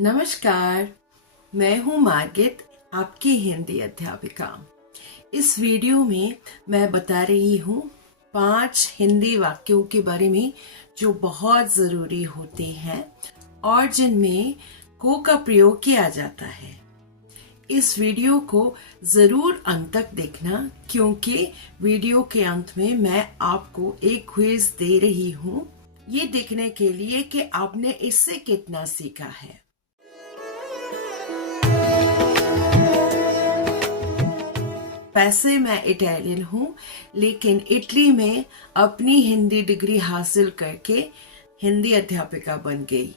नमस्कार, मैं हूँ मार्गित, आपकी हिंदी अध्यापिका। इस वीडियो में मैं बता रही हूँ 5 हिंदी वाक्यों के बारे में जो बहुत ज़रूरी होते हैं और जिनमें को का प्रयोग किया जाता है। इस वीडियो को ज़रूर अंत तक देखना, क्योंकि वीडियो के अंत में मैं आपको एक क्विज दे रही हूँ, ये देखने के लिए कि आपने इससे कितना सीखा है। वैसे मैं इटालियन हूँ, लेकिन इटली में अपनी हिंदी डिग्री हासिल करके हिंदी अध्यापिका बन गई।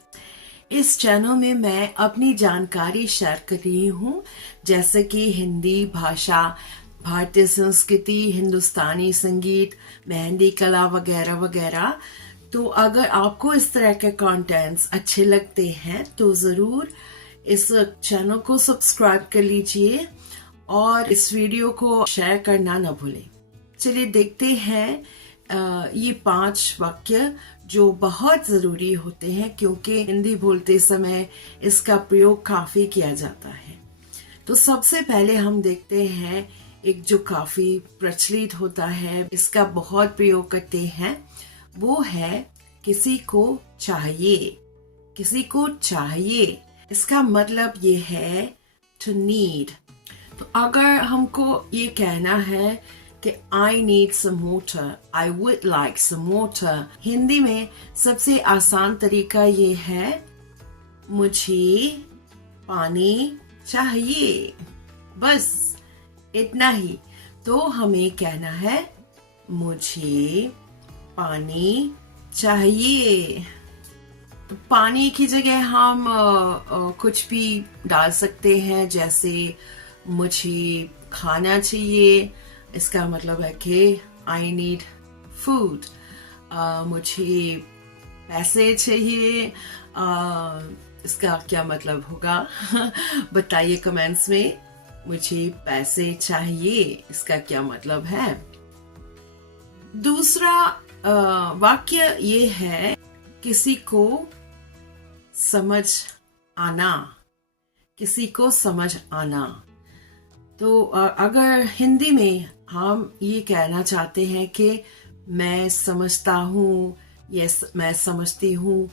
इस चैनल में मैं अपनी जानकारी शेयर कर रही हूँ, जैसे कि हिंदी भाषा, भारतीय संस्कृति, हिंदुस्तानी संगीत, मेहंदी कला वगैरह वगैरह। तो अगर आपको इस तरह के कंटेंट्स अच्छे लगते हैं तो ज़रूर इस चैनल को सब्सक्राइब कर लीजिए और इस वीडियो को शेयर करना न भूलें। चलिए देखते हैं ये 5 वाक्य जो बहुत ज़रूरी होते हैं, क्योंकि हिंदी बोलते समय इसका प्रयोग काफ़ी किया जाता है। तो सबसे पहले हम देखते हैं एक जो काफ़ी प्रचलित होता है, इसका बहुत प्रयोग करते हैं, वो है किसी को चाहिए। किसी को चाहिए, इसका मतलब ये है to need। तो अगर हमको ये कहना है कि I need some water, I would like some water, Hindi में सबसे आसान तरीका ये है मुझे पानी चाहिए, बस इतना ही। तो हमें कहना है मुझे पानी चाहिए। तो पानी की जगह हम कुछ भी डाल सकते हैं, जैसे मुझे खाना चाहिए, इसका मतलब है कि आई नीड फूड। मुझे पैसे चाहिए, इसका क्या मतलब होगा बताइए कमेंट्स में। मुझे पैसे चाहिए, इसका क्या मतलब है। दूसरा वाक्य ये है किसी को समझ आना। किसी को समझ आना। तो अगर हिंदी में हम ये कहना चाहते हैं कि मैं समझता हूँ या मैं समझती हूँ,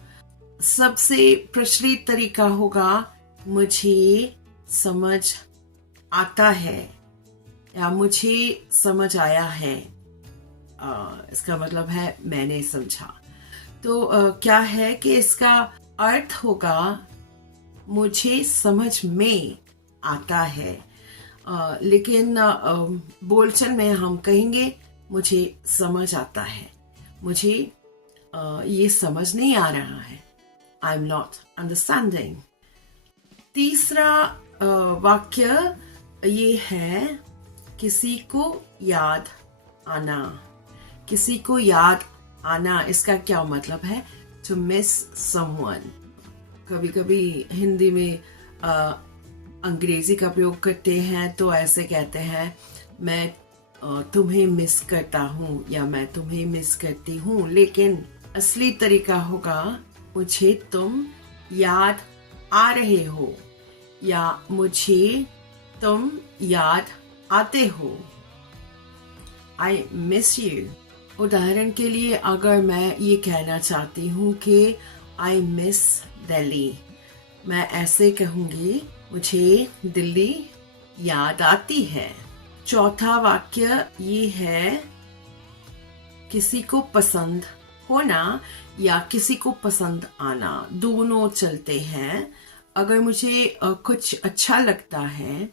सबसे प्रचलित तरीका होगा मुझे समझ आता है या मुझे समझ आया है। इसका मतलब है मैंने समझा। तो क्या है कि इसका अर्थ होगा मुझे समझ में आता है, लेकिन बोलचाल में हम कहेंगे मुझे समझ आता है, मुझे ये समझ नहीं आ रहा है, आई एम नॉट अंडरस्टैंडिंग। तीसरा वाक्य ये है किसी को याद आना। किसी को याद आना, इसका क्या मतलब है to miss someone। कभी कभी हिंदी में अंग्रेजी का प्रयोग करते हैं, तो ऐसे कहते हैं मैं तुम्हें मिस करता हूँ या मैं तुम्हें मिस करती हूँ, लेकिन असली तरीका होगा मुझे तुम याद आ रहे हो या मुझे तुम याद आते हो। I miss you. उदाहरण के लिए अगर मैं ये कहना चाहती हूँ कि आई मिस दिल्ली, मैं ऐसे कहूँगी मुझे दिल्ली याद आती है। चौथा वाक्य ये है किसी को पसंद होना या किसी को पसंद आना, दोनों चलते हैं। अगर मुझे कुछ अच्छा लगता है,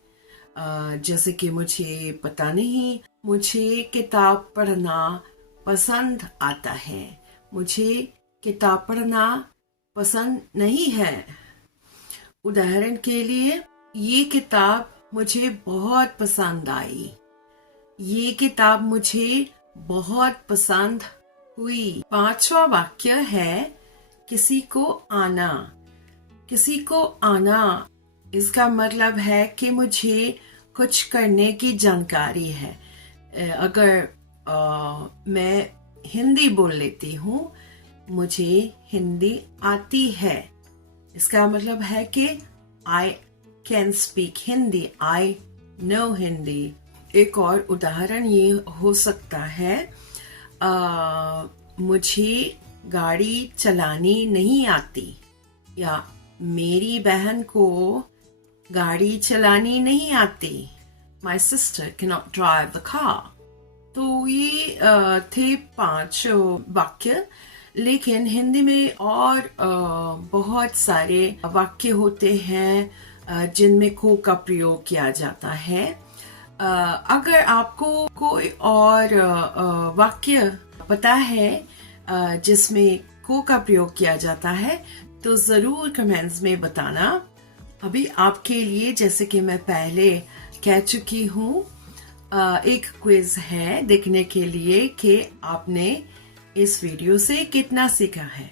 जैसे कि मुझे पता नहीं, मुझे किताब पढ़ना पसंद आता है, मुझे किताब पढ़ना पसंद नहीं है। उदाहरण के लिए ये किताब मुझे बहुत पसंद आई, ये किताब मुझे बहुत पसंद हुई। पांचवा वाक्य है किसी को आना। किसी को आना, इसका मतलब है कि मुझे कुछ करने की जानकारी है। अगर मैं हिंदी बोल लेती हूँ, मुझे हिंदी आती है, इसका मतलब है कि I can speak Hindi, I know Hindi. एक और उदाहरण ये हो सकता है, मुझे गाड़ी चलानी नहीं आती, या मेरी बहन को गाड़ी चलानी नहीं आती। My sister cannot drive the car. तो ये थे 5 वाक्य, लेकिन हिंदी में और बहुत सारे वाक्य होते हैं जिनमें को का प्रयोग किया जाता है। अगर आपको कोई और वाक्य पता है जिसमें को का प्रयोग किया जाता है तो जरूर कमेंट्स में बताना। अभी आपके लिए, जैसे कि मैं पहले कह चुकी हूँ, एक क्विज है देखने के लिए कि आपने इस वीडियो से कितना सीखा है।